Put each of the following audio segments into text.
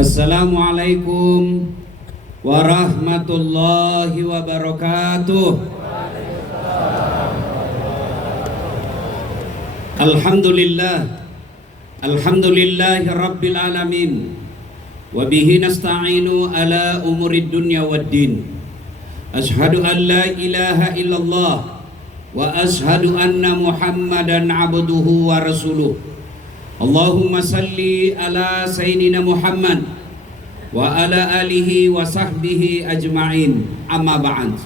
Assalamualaikum warahmatullahi wabarakatuh. Alhamdulillahi rabbil alamin. Wa bihi nasta'inu ala umurid dunya waddin. Ashhadu an la ilaha illallah wa ashhadu anna Muhammadan abduhu wa rasuluh. Allahumma salli ala sayyidina Muhammad wa ala alihi wa sahbihi ajma'in. Amma ba'd.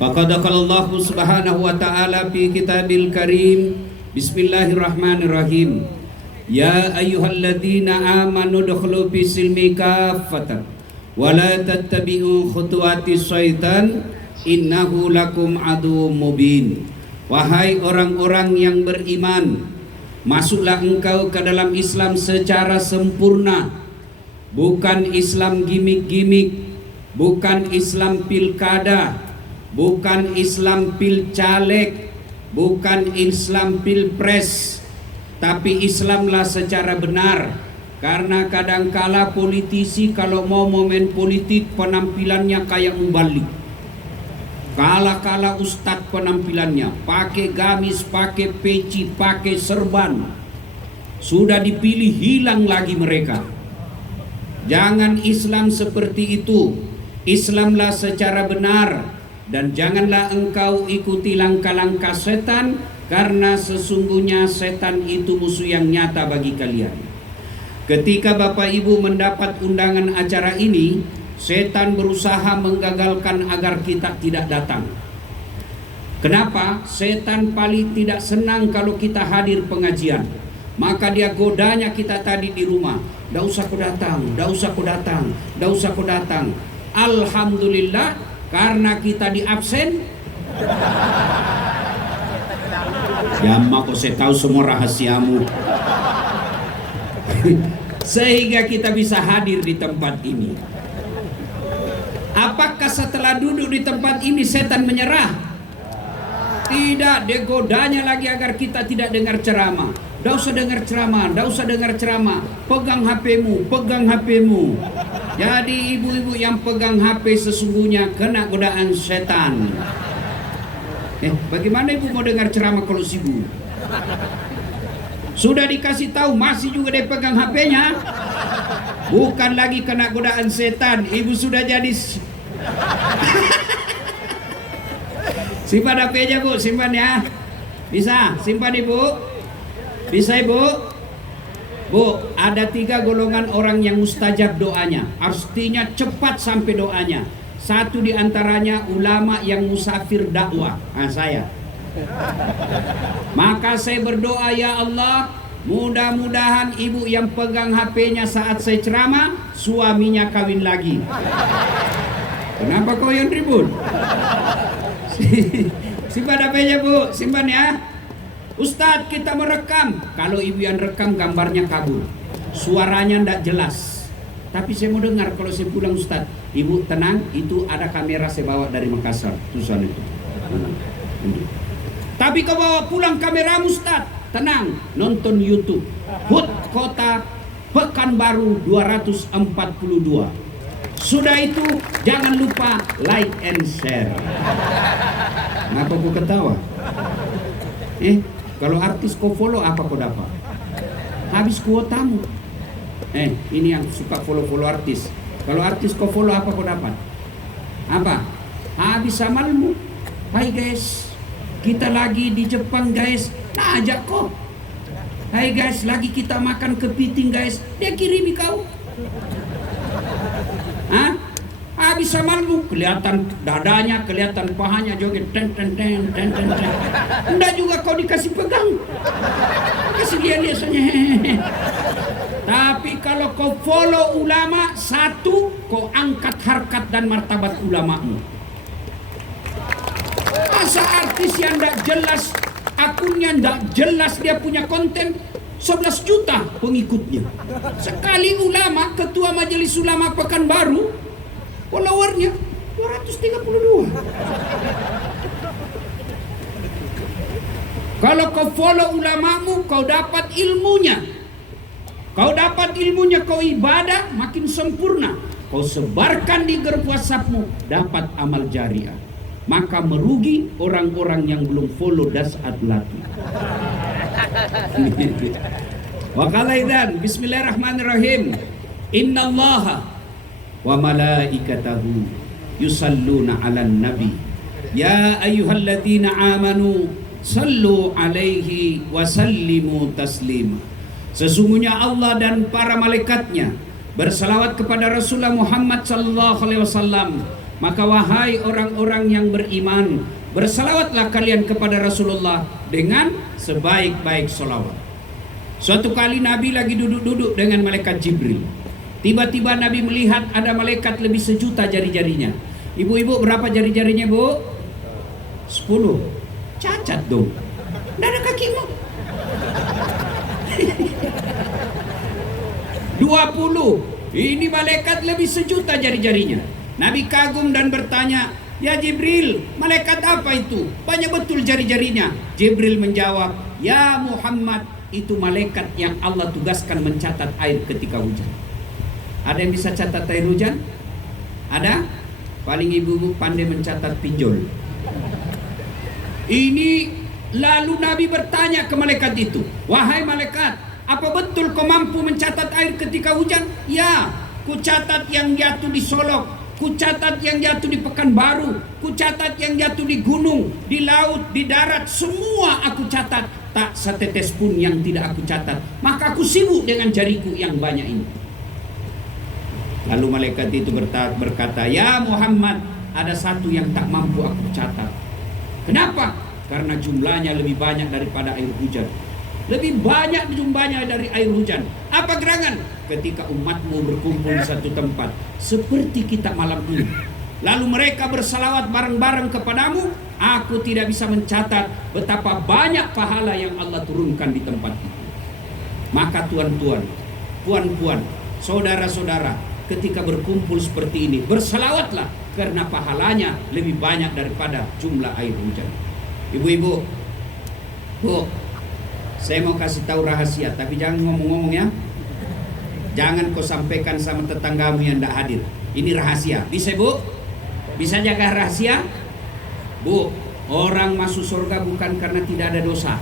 Faqad qala Allah subhanahu wa ta'ala fi kitabil karim. Bismillahirrahmanirrahim. Ya ayyuhalladzina amanu dukhulu fi silmi kaffatan wa la tattabi'u khutuwatis syaitan innahu lakum aduwwum mubin. Wahai orang-orang yang beriman, masuklah engkau ke dalam Islam secara sempurna. Bukan Islam gimik-gimik, bukan Islam pilkada, bukan Islam pilcaleg, bukan Islam pilpres, tapi Islamlah secara benar. Karena kadangkala politisi kalau mau momen politik penampilannya kayak mubalik. Kala-kala ustadz penampilannya pakai gamis, pakai peci, pakai serban. Sudah dipilih hilang lagi mereka. Jangan Islam seperti itu. Islamlah secara benar. Dan janganlah engkau ikuti langkah-langkah setan, karena sesungguhnya setan itu musuh yang nyata bagi kalian. Ketika Bapak Ibu mendapat undangan acara ini, setan berusaha menggagalkan agar kita tidak datang. Kenapa? Setan paling tidak senang kalau kita hadir pengajian. Maka dia godanya kita tadi di rumah. Dah usah kau datang, dah usah kau datang, dah usah kau datang. Alhamdulillah, karena kita di absen. Ya mak, saya tahu semua rahasiamu. Sehingga kita bisa hadir di tempat ini. Apakah setelah duduk di tempat ini setan menyerah? Tidak, dia godanya lagi agar kita tidak dengar ceramah. Dah usah dengar ceramah, dah usah dengar ceramah. Pegang HP-mu, pegang HP-mu. Jadi ibu-ibu yang pegang HP sesungguhnya kena godaan setan. Bagaimana ibu mau dengar ceramah kalau sibuk? Sudah dikasih tahu masih juga dia pegang HP-nya. Bukan lagi kena godaan setan, ibu sudah jadi. Simpan HP-nya bu, simpan ya. Bisa, simpan ibu. Bisa ibu. Bu, ada 3 golongan orang yang mustajab doanya. Artinya cepat sampai doanya. Satu diantaranya ulama yang musafir dakwah. Saya. Maka saya berdoa, ya Allah, mudah-mudahan ibu yang pegang HP-nya saat saya ceramah, suaminya kawin lagi. Kenapa kau yang ribut? Simpan HP-nya bu, simpan ya. Ustadz, kita merekam. Kalau ibu yang rekam gambarnya kabur, suaranya tidak jelas. Tapi saya mau dengar kalau saya pulang. Ustadz, ibu tenang, itu ada kamera saya bawa dari Makassar, tulisan itu. Tapi kau bawa pulang kameramu Ustadz, tenang, nonton YouTube. HUT Kota Pekanbaru 242. Sudah itu jangan lupa like and share. Kenapa kau ketawa? Kalau artis kau follow apa kau dapat? Habis kuotamu. Ini yang suka follow artis. Kalau artis kau follow apa kau dapat? Apa? Habis amalmu. Hai guys, kita lagi di Jepang guys. Nah ajak kau. Hai guys, lagi kita makan kepiting guys. Dia kirimi kau. Habis amalmu, kelihatan dadanya, kelihatan pahanya joget ten. Enggak juga kau dikasih pegang. Kasih dia biasanya. Tapi kalau kau follow ulama, satu, kau angkat harkat dan martabat ulamamu. Masa artis yang enggak jelas, akunnya enggak jelas, dia punya konten 11 juta pengikutnya. Sekali ulama, ketua majelis ulama Pekanbaru, followernya 232. Kalau kau follow ulamamu, kau dapat ilmunya. Kau dapat ilmunya, kau ibadah makin sempurna. Kau sebarkan di grup WhatsAppmu, dapat amal jariah. Maka merugi orang-orang yang belum follow Das'at Lati. Wa qala idzan bismillahirrahmanirrahim. Innallaha wa malaikatahu yusalluna 'alan nabi. Ya ayyuhalladzina amanu sallu 'alaihi wa sallimu taslima. Sesungguhnya Allah dan para malaikatnya bersalawat kepada Rasulullah Muhammad sallallahu alaihi wasallam. Maka wahai orang-orang yang beriman, bersalawatlah kalian kepada Rasulullah dengan sebaik-baik salawat. Suatu kali Nabi lagi duduk-duduk dengan malaikat Jibril. Tiba-tiba Nabi melihat ada malaikat lebih sejuta jari-jarinya. Ibu-ibu berapa jari-jarinya, Bu? 10. Cacat dong. Nggak ada kakimu. 20. Ini malaikat lebih sejuta jari-jarinya. Nabi kagum dan bertanya, "Ya Jibril, malaikat apa itu? Banyak betul jari-jarinya." Jibril menjawab, "Ya Muhammad, itu malaikat yang Allah tugaskan mencatat air ketika hujan." Ada yang bisa catat air hujan? Ada? Paling ibu-ibu pandai mencatat pinjol. Ini lalu Nabi bertanya ke malaikat itu, "Wahai malaikat, apa betul kau mampu mencatat air ketika hujan?" "Ya, ku catat yang jatuh di Solok, ku catat yang jatuh di Pekanbaru, ku catat yang jatuh di gunung, di laut, di darat, semua aku catat. Tak setetes pun yang tidak aku catat. Maka aku sibuk dengan jariku yang banyak ini." Lalu malaikat itu berkata, "Ya Muhammad, ada satu yang tak mampu aku catat." "Kenapa?" "Karena jumlahnya lebih banyak daripada air hujan." Lebih banyak jumlahnya dari air hujan. "Apa gerangan?" "Ketika umatmu berkumpul di satu tempat seperti kita malam ini, lalu mereka bersalawat bareng-bareng kepadamu, aku tidak bisa mencatat betapa banyak pahala yang Allah turunkan di tempat itu." Maka tuan-tuan, puan-puan, saudara-saudara, ketika berkumpul seperti ini, bersalawatlah karena pahalanya lebih banyak daripada jumlah air hujan. Ibu-ibu, Bu, saya mau kasih tahu rahasia, tapi jangan ngomong-ngomong ya. Jangan kau sampaikan sama tetanggamu yang tidak hadir. Ini rahasia. Bisa, Bu? Bisa jaga rahasia? Bu, orang masuk surga bukan karena tidak ada dosa.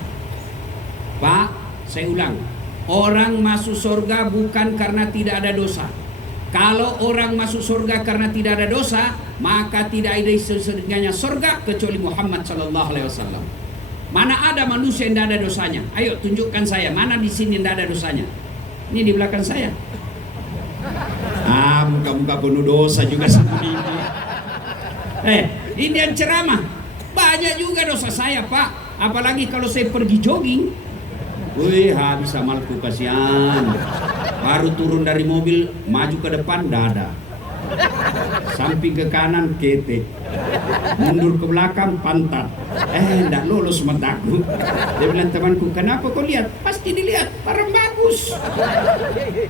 Pak, saya ulang. Orang masuk surga bukan karena tidak ada dosa. Kalau orang masuk surga karena tidak ada dosa, maka tidak ada sesudahnya surga kecuali Muhammad sallallahu alaihi wasallam. Mana ada manusia yang tidak ada dosanya? Ayo tunjukkan saya, mana di sini yang tidak ada dosanya? Ini di belakang saya. Muka-muka penuh dosa juga seperti ini. Ini yang ceramah. Banyak juga dosa saya, Pak. Apalagi kalau saya pergi jogging. Wih, habis amalku, kasihan. Baru turun dari mobil, maju ke depan, dada. Samping ke kanan, ketek. Mundur ke belakang, pantat. Enggak lolos mataku. Dia bilang, "Temanku, kenapa kau lihat?" "Pasti dilihat, barang bagus."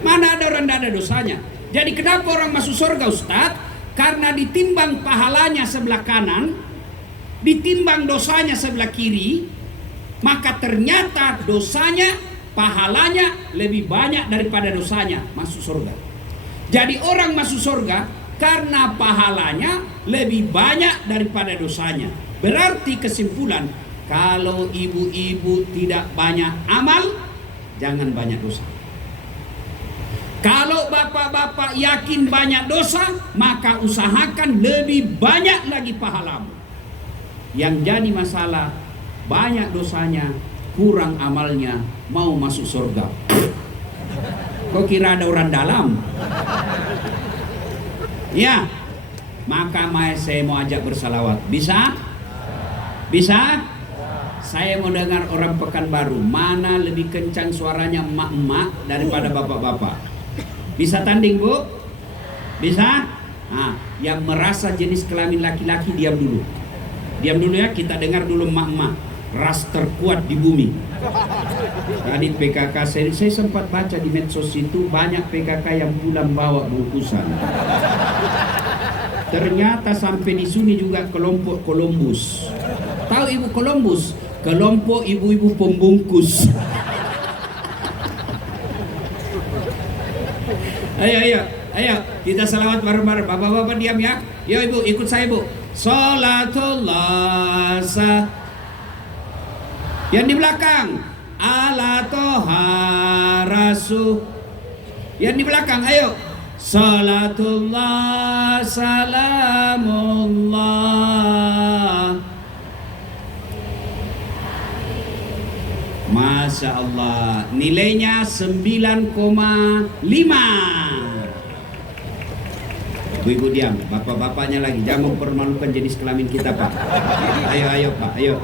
Mana ada orang tidak ada dosanya? Jadi kenapa orang masuk surga, Ustaz? Karena ditimbang pahalanya sebelah kanan, ditimbang dosanya sebelah kiri, maka ternyata dosanya, pahalanya lebih banyak daripada dosanya, masuk surga. Jadi orang masuk surga karena pahalanya lebih banyak daripada dosanya. Berarti kesimpulan, kalau ibu-ibu tidak banyak amal, jangan banyak dosa. Kalau bapak-bapak yakin banyak dosa, maka usahakan lebih banyak lagi pahalamu. Yang jadi masalah, banyak dosanya, kurang amalnya, mau masuk surga. Kok kira ada orang dalam? Ya, maka saya mau ajak bersalawat. Bisa? Bisa? Saya mau dengar orang Pekanbaru, mana lebih kencang suaranya emak-emak daripada bapak-bapak? Bisa tanding, Bu? Bisa? Nah, yang merasa jenis kelamin laki-laki diam dulu. Diam dulu ya, kita dengar dulu emak-emak. Ras terkuat di bumi. Tadi PKK saya sempat baca di medsos itu, banyak PKK yang pulang bawa bungkusan. Ternyata sampai di sini juga kelompok Columbus. Tahu Ibu Columbus? Kelompok ibu-ibu pembungkus. Ayo, kita salawat bareng-bareng. Bapak-bapak diam ya. Yo ibu, ikut saya ibu. Salatullah yang di belakang. Ala toha rasul. Yang di belakang, ayo. Salatullah salamullah. Masya Allah, nilainya 9,5. Ibu-ibu diam, bapak-bapaknya lagi. Jangan mempermalukan jenis kelamin kita, Pak. Ayo Pak, ayo.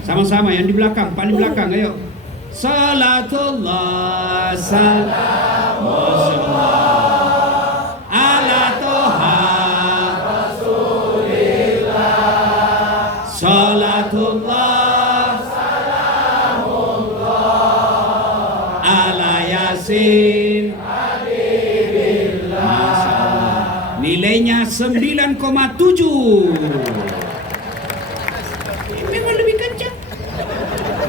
Sama-sama yang di belakang, paling belakang, ayo. Salatullah salamullah ala toha rasulillah. Salatullah salamullah ala yasin habibillah. Nilainya 9,7. Memang lebih kencang.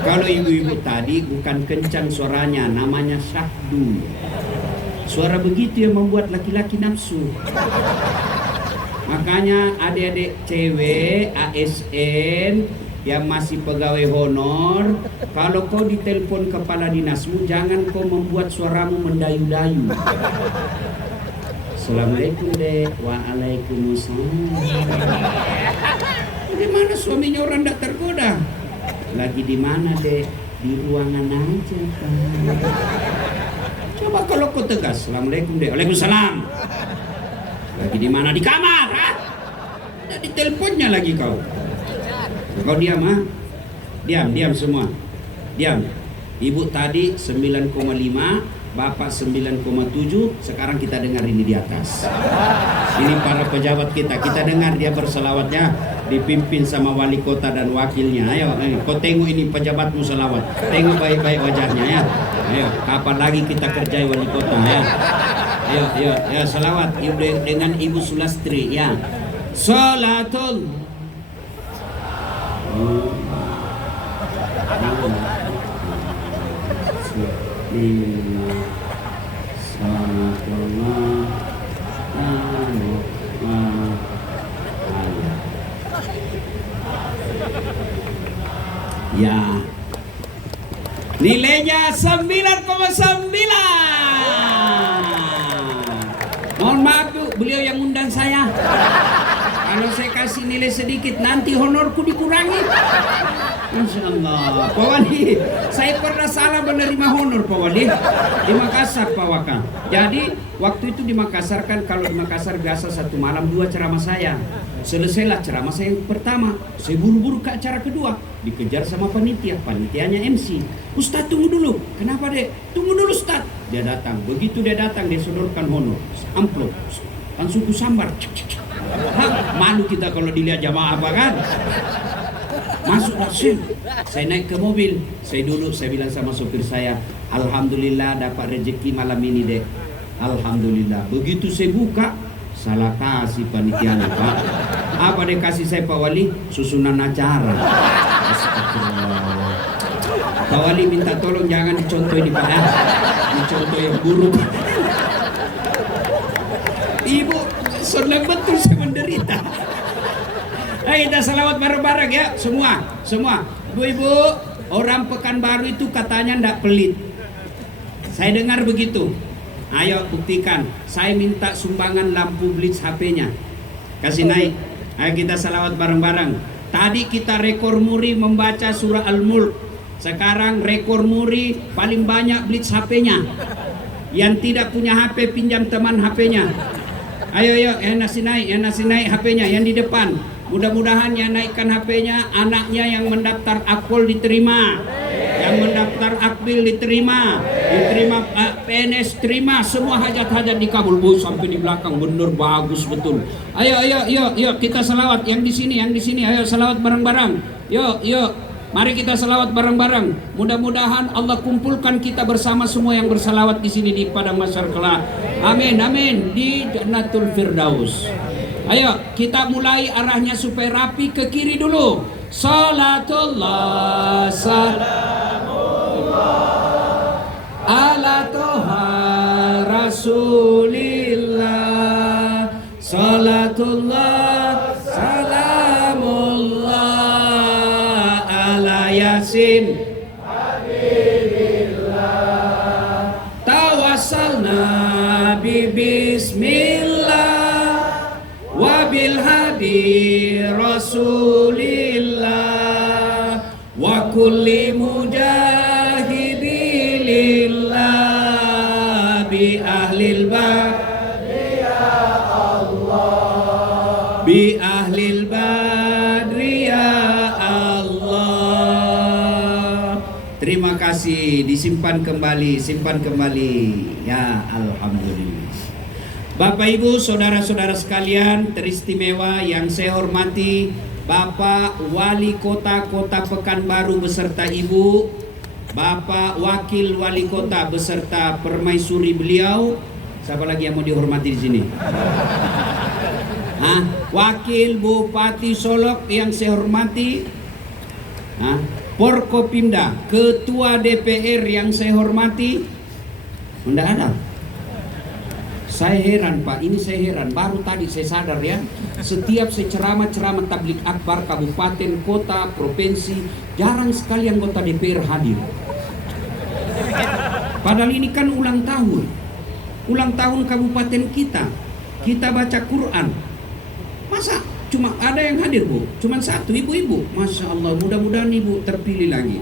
Kalau ibu-ibu tadi bukan kencang suaranya, namanya syahdu. Suara begitu yang membuat laki-laki nafsu. Makanya adik-adik cewek ASN yang masih pegawai honor, kalau kau ditelepon kepala dinasmu, jangan kau membuat suaramu mendayu-dayu. Assalamualaikum dek. Waalaikumsalam. Bagaimana suaminya orang tidak tergoda? Lagi di mana dek? Di ruangan aja Pak. Coba kalau kau tegas, Assalamualaikum dek. Waalaikumsalam. Lagi di mana? Di kamar. Tidak diteleponnya lagi kau. Kau diam ha? Diam semua. Diam. Ibu tadi 9,5, Bapak 9,7. Sekarang kita dengar ini di atas. Ini para pejabat kita dengar dia berselawatnya, dipimpin sama wali kota dan wakilnya. Ayo, kau tengok ini pejabatmu selawat. Tengok baik-baik wajahnya ya. Ayo, kapan lagi kita kerjai wali kota ya. Ayo, selawat dengan Ibu Sulastri ya. Salatul ya, nilainya 9,9. Mohon maaf Bu, beliau yang undang saya. Kalau saya kasih nilai sedikit, nanti honorku dikurangi. Masya Allah, Pak Wali, saya pernah salah menerima honor Pak Wali di Makassar Pak Waka. Jadi waktu itu di Makassar kan, kalau di Makassar biasa satu malam 2 ceramah saya. Selesailah ceramah saya yang pertama, saya buru-buru ke acara kedua, dikejar sama panitianya MC. Ustadz tunggu dulu, kenapa dek? Tunggu dulu Ustadz. Dia datang, begitu dia datang dia sodorkan honor, amplop, langsung ku sambar. Malu kita kalau dilihat jamaah apa kan? Masuk langsung. Saya naik ke mobil, saya duduk, saya bilang sama sopir saya, alhamdulillah dapat rezeki malam ini dek. Alhamdulillah. Begitu saya buka, salah kasih panitianya Pak. Apa dia kasih saya Pak Wali? Susunan acara. Astagfirullah. Pak Wali minta tolong jangan dicontoh ini Pak ya. Dicontoh yang buruk. Ibu, senang betul saya menderita. Ayo kita salawat bareng-bareng ya, semua. Ibu-ibu, orang Pekanbaru itu katanya ndak pelit. Saya dengar begitu. Ayo buktikan. Saya minta sumbangan lampu blitz HP-nya. Kasih naik. Ayo kita salawat bareng-bareng. Tadi kita rekor muri membaca surah Al-Mulk. Sekarang rekor muri paling banyak blitz HP-nya. Yang tidak punya HP pinjam teman HP-nya. Ayo, yang nasi naik HP-nya yang di depan. Mudah-mudahan yang naikkan HP-nya anaknya yang mendaftar Akpol diterima, yang mendaftar Akbil diterima PNS terima, semua hajat-hajat dikabul. Bu, sampai di belakang bener bagus betul. Ayo kita salawat yang di sini. Ayo salawat bareng-bareng. Yuk. Mari kita salawat bareng-bareng. Mudah-mudahan Allah kumpulkan kita bersama semua yang bersalawat di sini di padang mahsyar kelak. Amin di Jannatul Firdaus. Ayo kita mulai arahnya supaya rapi, ke kiri dulu. Salatullah salamullah ala toha rasul. Rasulillah, salatullah salamullah ala Yasin tawassalna bi bismillah wa bil hadi Rasulillah wa kulli mujahidilillah bi ahlil badri ya Allah, bi ahlil badri ya Allah. Terima kasih, disimpan kembali, simpan kembali. Ya, alhamdulillah. Bapak Ibu, saudara-saudara sekalian teristimewa yang saya hormati, Bapak Wali Kota Kota Pekanbaru beserta Ibu, Bapak Wakil Wali Kota beserta permaisuri beliau. Siapa lagi yang mau dihormati di sini? Wakil Bupati Solok yang saya hormati. Porkopimda, Ketua DPR yang saya hormati. Tidak ada. Saya heran Pak, ini saya heran. Baru tadi saya sadar ya. Setiap saya ceramah tablik akbar kabupaten, kota, provinsi, jarang sekali anggota DPR hadir. Padahal ini kan ulang tahun. Ulang tahun kabupaten kita. Kita baca Quran. Masa cuma ada yang hadir Bu? Cuma satu, ibu-ibu. Masya Allah, mudah-mudahan ibu terpilih lagi.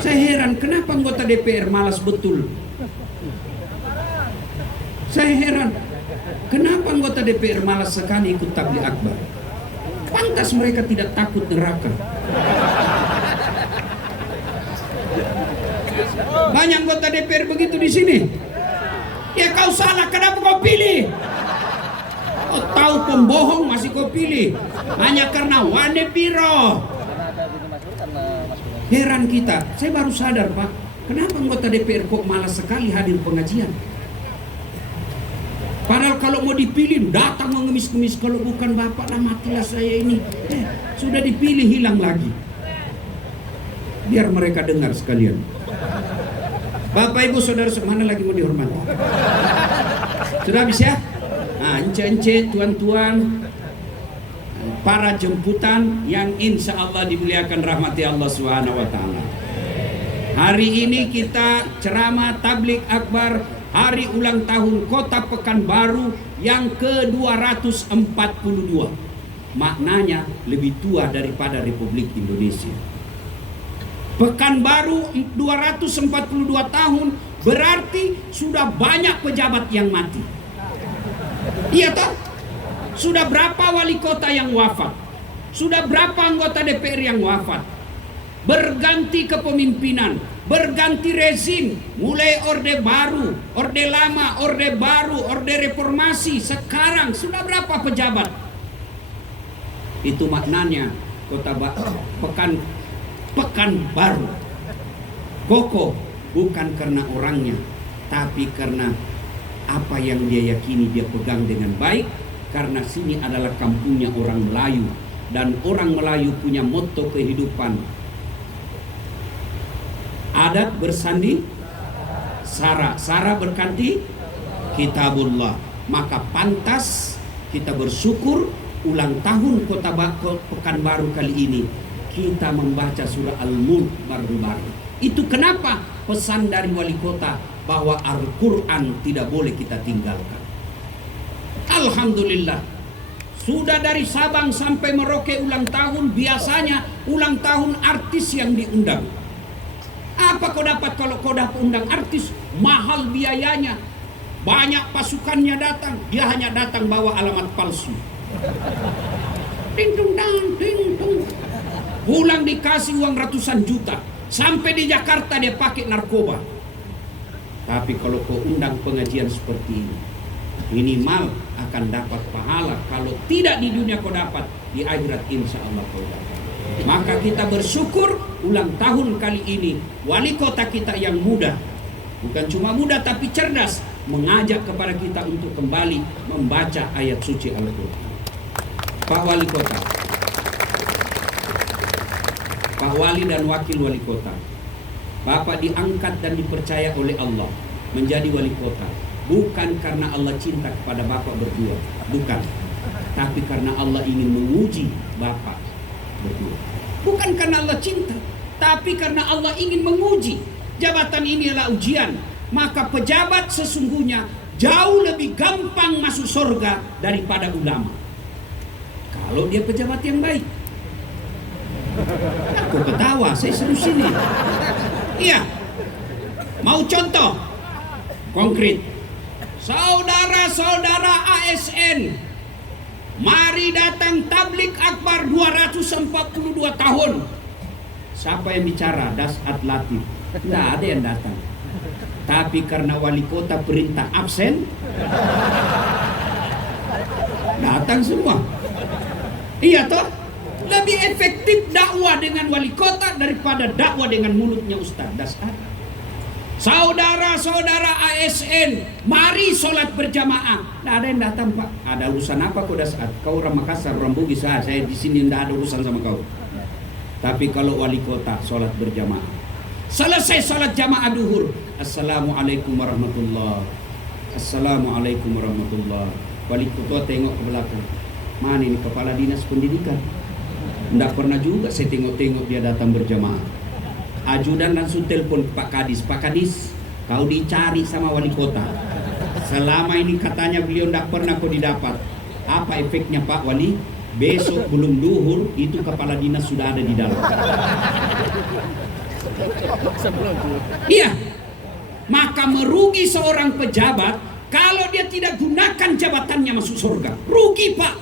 Saya heran kenapa anggota DPR malas betul. Saya heran kenapa anggota DPR malas sekali ikut tabligh akbar. Pantas mereka tidak takut neraka. Banyak anggota DPR begitu di sini. Ya kau salah, kenapa kau pilih? Kau tahu pembohong masih kau pilih hanya karena wane biro. Heran kita. Saya baru sadar Pak, kenapa anggota DPR kok malas sekali hadir pengajian. Padahal kalau mau dipilih datang mengemis-kemis, kalau bukan Bapak lah matilah saya ini. Sudah dipilih hilang lagi. Biar mereka dengar sekalian. Bapak Ibu Saudara, mana lagi mau dihormati? Sudah habis ya? Ence-ence, tuan-tuan, para jemputan yang insya Allah dimuliakan rahmati Allah Subhanahu wa Ta'ala. Hari ini kita ceramah tabligh akbar hari ulang tahun Kota Pekanbaru yang ke-242. Maknanya lebih tua daripada Republik Indonesia. Pekanbaru 242 tahun berarti sudah banyak pejabat yang mati. Iya toh? Sudah berapa wali kota yang wafat? Sudah berapa anggota DPR yang wafat? Berganti kepemimpinan, berganti rezim, mulai Orde Baru, Orde Lama, Orde Baru, Orde Reformasi, sekarang sudah berapa pejabat? Itu maknanya Kota Pekanbaru kokoh bukan karena orangnya, tapi karena apa yang dia yakini dia pegang dengan baik, karena sini adalah kampungnya orang Melayu dan orang Melayu punya motto kehidupan adat bersandi sara, sara berganti kitabullah. Maka pantas kita bersyukur ulang tahun Kota Pekanbaru kali ini kita membaca surah Al-Mulk baru-baru. Itu kenapa pesan dari wali kota bahwa Al-Quran tidak boleh kita tinggalkan. Alhamdulillah, sudah dari Sabang sampai Merauke ulang tahun, biasanya ulang tahun artis yang diundang. Apa kau dapat kalau kau dapat undang artis? Mahal biayanya, banyak pasukannya datang, dia hanya datang bawa alamat palsu. Ding dong dang, ding dong. Pulang dikasih uang ratusan juta, sampai di Jakarta dia pakai narkoba. Tapi kalau kau undang pengajian seperti ini, minimal akan dapat pahala. Kalau tidak di dunia kau dapat, di akhirat insya Allah kau dapat. Maka kita bersyukur ulang tahun kali ini wali kota kita yang muda, bukan cuma muda tapi cerdas, mengajak kepada kita untuk kembali membaca ayat suci Al-Quran. Pak Wali Kota, Pak Wali dan Wakil Wali Kota, Bapak diangkat dan dipercaya oleh Allah menjadi wali kota bukan karena Allah cinta kepada bapak berdua, bukan, tapi karena Allah ingin menguji bapak berdua. Bukan karena Allah cinta, tapi karena Allah ingin menguji. Jabatan ini adalah ujian. Maka pejabat sesungguhnya jauh lebih gampang masuk surga daripada ulama, kalau dia pejabat yang baik. Aku ketawa, saya serius ini. Iya. Mau contoh konkret? Saudara-saudara ASN, mari datang tablik akbar 242 tahun. Siapa yang bicara? Dasat Latif. Tidak ada yang datang. Tapi karena wali kota perintah absen, datang semua. Iya toh? Lebih efektif dakwah dengan wali kota daripada dakwah dengan mulutnya Ustaz Dasat. Saudara-saudara ASN, mari sholat berjamaah. Tidak ada yang datang, Pak. Ada urusan apa kau Dasat? Kau orang Makassar, orang Bugis, saya di sini tidak ada urusan sama kau. Tapi kalau wali kota sholat berjamaah, selesai sholat jamaah duhur, Assalamualaikum warahmatullahi. Assalamualaikum warahmatullahi. Wali kota tengok ke belakang. Mana ini kepala dinas pendidikan? Tidak pernah juga saya tengok-tengok dia datang berjamaah. Ajudan langsung telepon Pak Kadis. Pak Kadis, kau dicari sama wali kota. Selama ini katanya beliau tidak pernah kau didapat. Apa efeknya Pak Wali? Besok belum duhur itu kepala dinas sudah ada di dalam. Iya. Maka merugi seorang pejabat kalau dia tidak gunakan jabatannya masuk surga. Rugi Pak.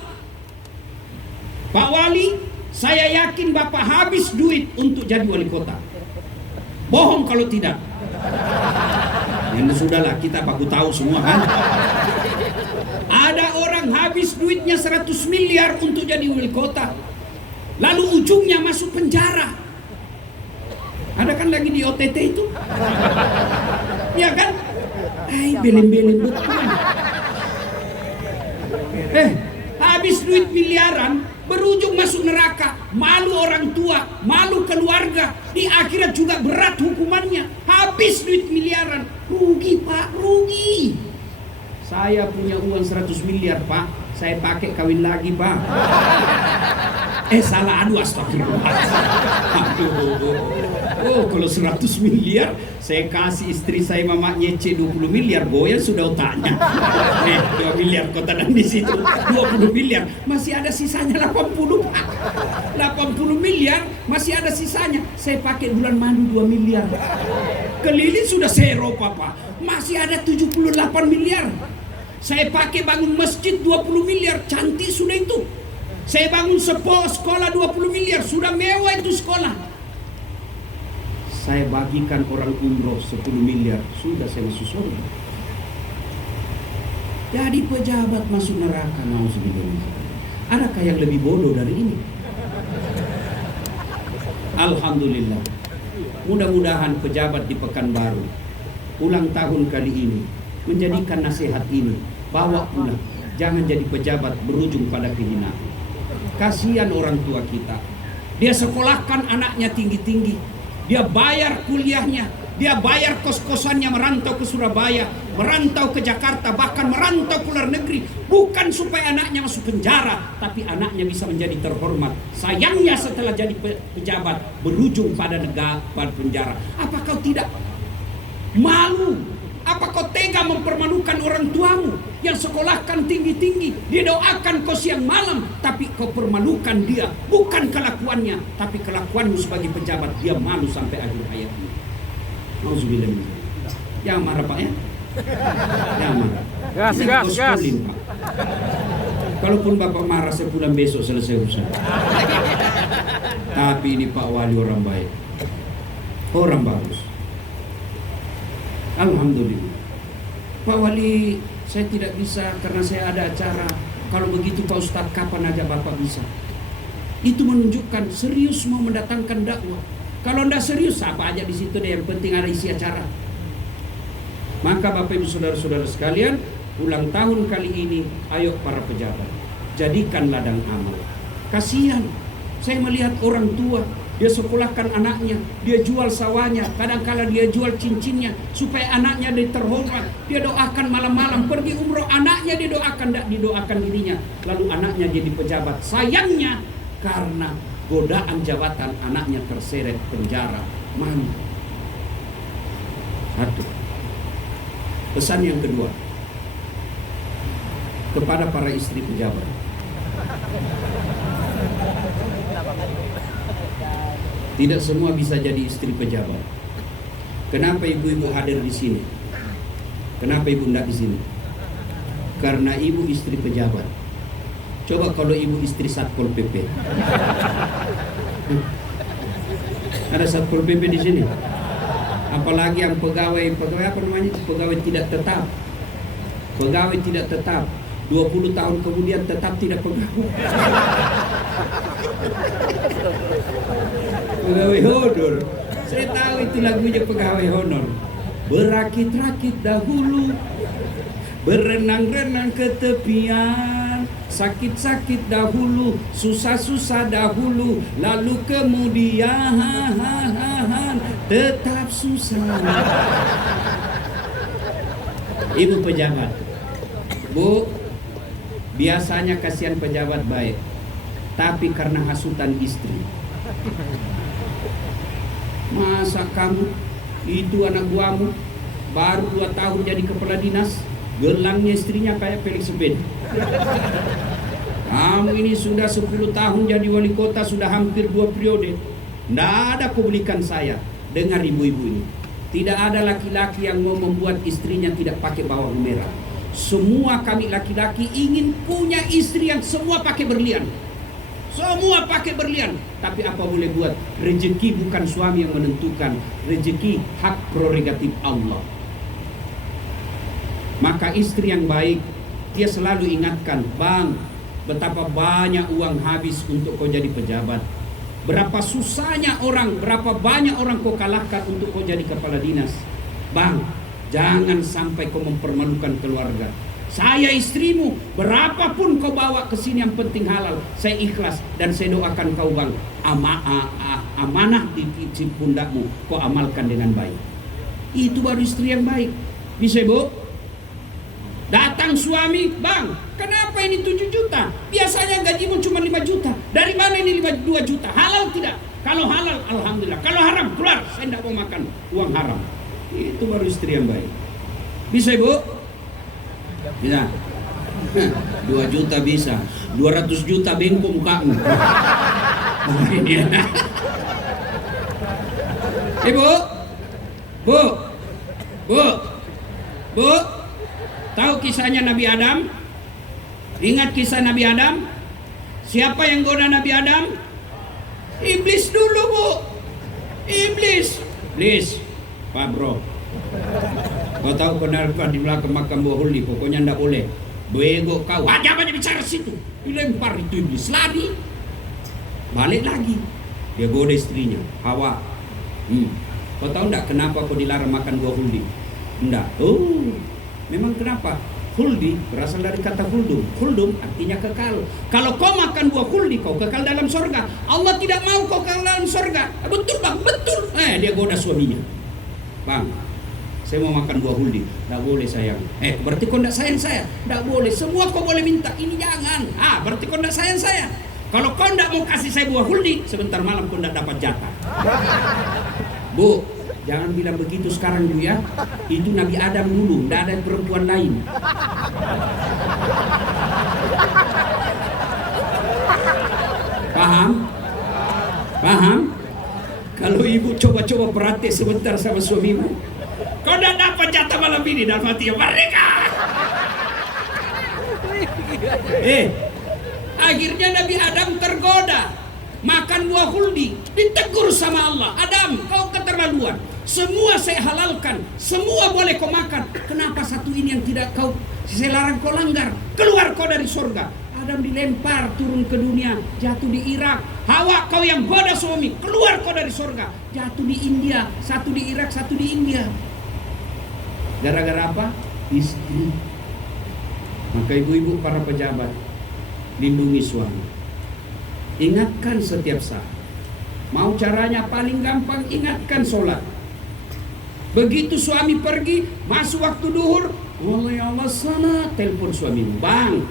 Pak Wali, saya yakin Bapak habis duit untuk jadi wali kota. Bohong kalau tidak. Yang sudahlah, kita baku tahu semua kan. Ada orang habis duitnya 100 miliar untuk jadi wali kota, lalu ujungnya masuk penjara. Ada kan lagi di OTT itu, ya kan? Belem-belem betul. Habis duit miliaran, berujung masuk neraka. Malu orang tua, malu keluarga. Di akhirat juga berat hukumannya. Habis duit miliaran. Rugi Pak, rugi. Saya punya uang 100 miliar Pak, saya pakai kawin lagi Pak. Salah, aduh astagfirullah. Oh, kalau 100 miliar saya kasih istri saya mama nyece 20 miliar, goyang sudah otaknya. 2 miliar kota dan di situ 20 miliar, masih ada sisanya 80 Pak. 80 miliar masih ada sisanya. Saya pakai bulan madu 2 miliar. Keliling sudah zero Papa, masih ada 78 miliar. Saya pakai bangun masjid 20 miliar, cantik sudah itu. Saya bangun sekolah 20 miliar, sudah mewah itu sekolah. Saya bagikan orang umroh 10 miliar, sudah saya masuk surga. Jadi pejabat masuk neraka, nauzubillah. Adakah yang lebih bodoh dari ini? Alhamdulillah. Mudah-mudahan pejabat di Pekanbaru ulang tahun kali ini menjadikan nasihat ini, bawa pulang. Jangan jadi pejabat berujung pada kehinaan. Kasihan orang tua kita. Dia sekolahkan anaknya tinggi-tinggi, dia bayar kuliahnya, dia bayar kos-kosannya, merantau ke Surabaya, merantau ke Jakarta, bahkan merantau ke luar negeri. Bukan supaya anaknya masuk penjara, tapi anaknya bisa menjadi terhormat. Sayangnya setelah jadi pejabat berujung pada negara, pada penjara. Apa kau tidak malu? Apa kau tega mempermalukan orang tuamu yang sekolahkan tinggi-tinggi, dia doakan kau siang malam, tapi kau permalukan dia, bukan kelakuannya, tapi kelakuanmu sebagai pejabat. Dia malu sampai akhir hayatnya. Nauzubillah. Jangan marah Pak ya. Jangan marah. Gas. Pak. Kalaupun Bapak marah, saya pulang besok selesai urusan. Tapi ini Pak Wali orang baik, orang bagus. Alhamdulillah. Pak Wali, saya tidak bisa karena saya ada acara. Kalau begitu Pak Ustadz, kapan aja Bapak bisa? Itu menunjukkan serius mau mendatangkan dakwah. Kalau tidak serius, apa aja di situ deh, yang penting ada isi acara. Maka Bapak Ibu Saudara-saudara sekalian, ulang tahun kali ini, ayo para pejabat, jadikan ladang amal. Kasihan, saya melihat orang tua dia sekolahkan anaknya, dia jual sawahnya, kadang-kala dia jual cincinnya supaya anaknya dia terhormat. Dia doakan malam-malam pergi umroh, anaknya dia doakan, tidak didoakan dirinya. Lalu anaknya jadi pejabat. Sayangnya karena godaan jabatan anaknya terseret penjara. Mana? Satu. Pesan yang kedua kepada para istri pejabat. Tidak semua bisa jadi istri pejabat. Kenapa ibu-ibu hadir di sini? Kenapa ibu tidak di sini? Karena ibu istri pejabat. Coba kalau ibu istri Satpol PP. Ada Satpol PP di sini. Apalagi yang pegawai apa namanya? Pegawai tidak tetap. Pegawai tidak tetap. 20 tahun kemudian tetap tidak pegawai. Pegawai honor. Saya tahu itu lagunya pegawai honor. Berakit-rakit dahulu, berenang-renang ke tepian, sakit-sakit dahulu, susah-susah dahulu, lalu kemudian tetap susah. Ibu pejabat, Bu, biasanya kasihan pejabat baik, tapi karena hasutan istri. Masa kamu itu anak buahmu baru 2 tahun jadi kepala dinas, gelangnya istrinya kayak Felix Ben. Kamu ini sudah 10 tahun jadi wali kota, sudah hampir 2 periode. Tidak ada kebelikan saya. Dengar ibu-ibu ini, tidak ada laki-laki yang mau membuat istrinya tidak pakai bawang merah. Semua kami laki-laki ingin punya istri yang semua pakai berlian. Semua pakai berlian. Tapi apa boleh buat? Rezeki bukan suami yang menentukan. Rezeki hak prerogatif Allah. Maka istri yang baik, dia selalu ingatkan, Bang, betapa banyak uang habis untuk kau jadi pejabat. Berapa susahnya orang, berapa banyak orang kau kalahkan untuk kau jadi kepala dinas. Bang, jangan sampai kau mempermalukan keluarga. Saya istrimu, berapapun kau bawa ke sini yang penting halal. Saya ikhlas dan saya doakan kau, Bang. Amanah di pundakmu kau amalkan dengan baik. Itu baru istri yang baik. Bisa, Bu? Datang suami, Bang, kenapa ini 7 juta? Biasanya gajimu cuma 5 juta. Dari mana ini 2 juta? Halal tidak? Kalau halal, alhamdulillah. Kalau haram, keluar. Saya tidak mau makan uang haram. Itu baru istri yang baik. Bisa, Bu? Bisa. 2 juta bisa. 200 juta bengkok mukamu. Ibu, Bu, tahu kisahnya Nabi Adam? Ingat kisah Nabi Adam? Siapa yang goda Nabi Adam? Iblis dulu, Bu. Iblis. Pak Bro, kau tahu kenapa di belakang makam buah huli? Pokoknya ndak boleh. Bego kau. Jangan bicara situ. Dilempar itu iblis, lari. Balik lagi. Dia goda istrinya, Hawa. Kau tahu ndak kenapa kau dilarang makan buah huli? Ndak. Oh, memang kenapa? Huldi berasal dari kata huldum. Huldum artinya kekal. Kalau kau makan buah huldi, kau kekal dalam sorga. Allah tidak mau kau kekal dalam sorga. Betul, Bang, betul. Dia goda suaminya. Bang, saya mau makan buah huldi. Tidak boleh, sayang. Berarti kau tidak sayang saya? Tidak boleh. Semua kau boleh minta. Ini jangan. Berarti kau tidak sayang saya. Kalau kau tidak mau kasih saya buah huldi, sebentar malam kau tidak dapat jatah. Bu, jangan bilang begitu sekarang, Bu, ya. Itu Nabi Adam dulu, tidak ada perempuan lain. Paham? Kalau ibu coba-coba perhati sebentar sama suamimu, kau tidak dapat jatah malam ini dalam hati mereka. Akhirnya Nabi Adam tergoda makan buah huldi, ditegur sama Allah. Adam, kau keterlaluan. Semua saya halalkan, semua boleh kau makan. Kenapa satu ini yang tidak kau, saya larang kau langgar? Keluar kau dari surga. Adam dilempar turun ke dunia, jatuh di Irak. Hawa, kau yang goda suami, keluar kau dari surga, jatuh di India. Satu di Irak, satu di India. Gara-gara apa? Istri. Maka ibu-ibu para pejabat, lindungi suami. Ingatkan setiap saat. Mau caranya paling gampang, ingatkan sholat. Begitu suami pergi, masuk waktu duhur, Allah sana, telepon suami, bang,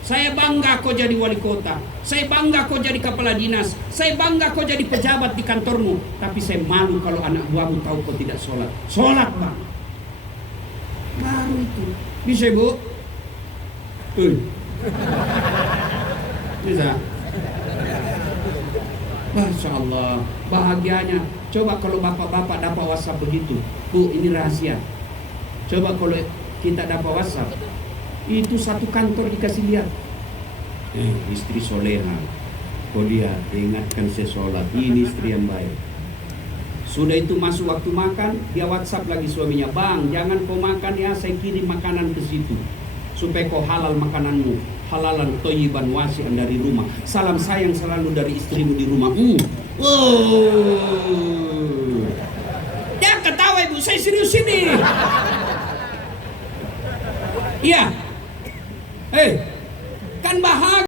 saya bangga kau jadi wali kota, saya bangga kau jadi kepala dinas, saya bangga kau jadi pejabat di kantormu, tapi saya malu kalau anak buahmu tahu kau tidak sholat. Sholat bang. Baru itu. Bisa bu? Bisa? Masya Allah, bahagianya. Coba kalau bapak-bapak dapat WhatsApp begitu, Bu, ini rahasia. Coba kalau kita dapat WhatsApp, itu satu kantor dikasih lihat. Istri soleha, kau lihat, ingatkan saya sholat. Ini istri yang baik. Sudah itu masuk waktu makan, dia WhatsApp lagi suaminya, bang, jangan kau makan ya, saya kirim makanan ke situ, supaya kau halal makananmu, halalan toyiban wasian dari rumah. Salam sayang selalu dari istrimu di rumah. Jangan ketawa ibu, saya serius ini. Iya. Kan bahagia.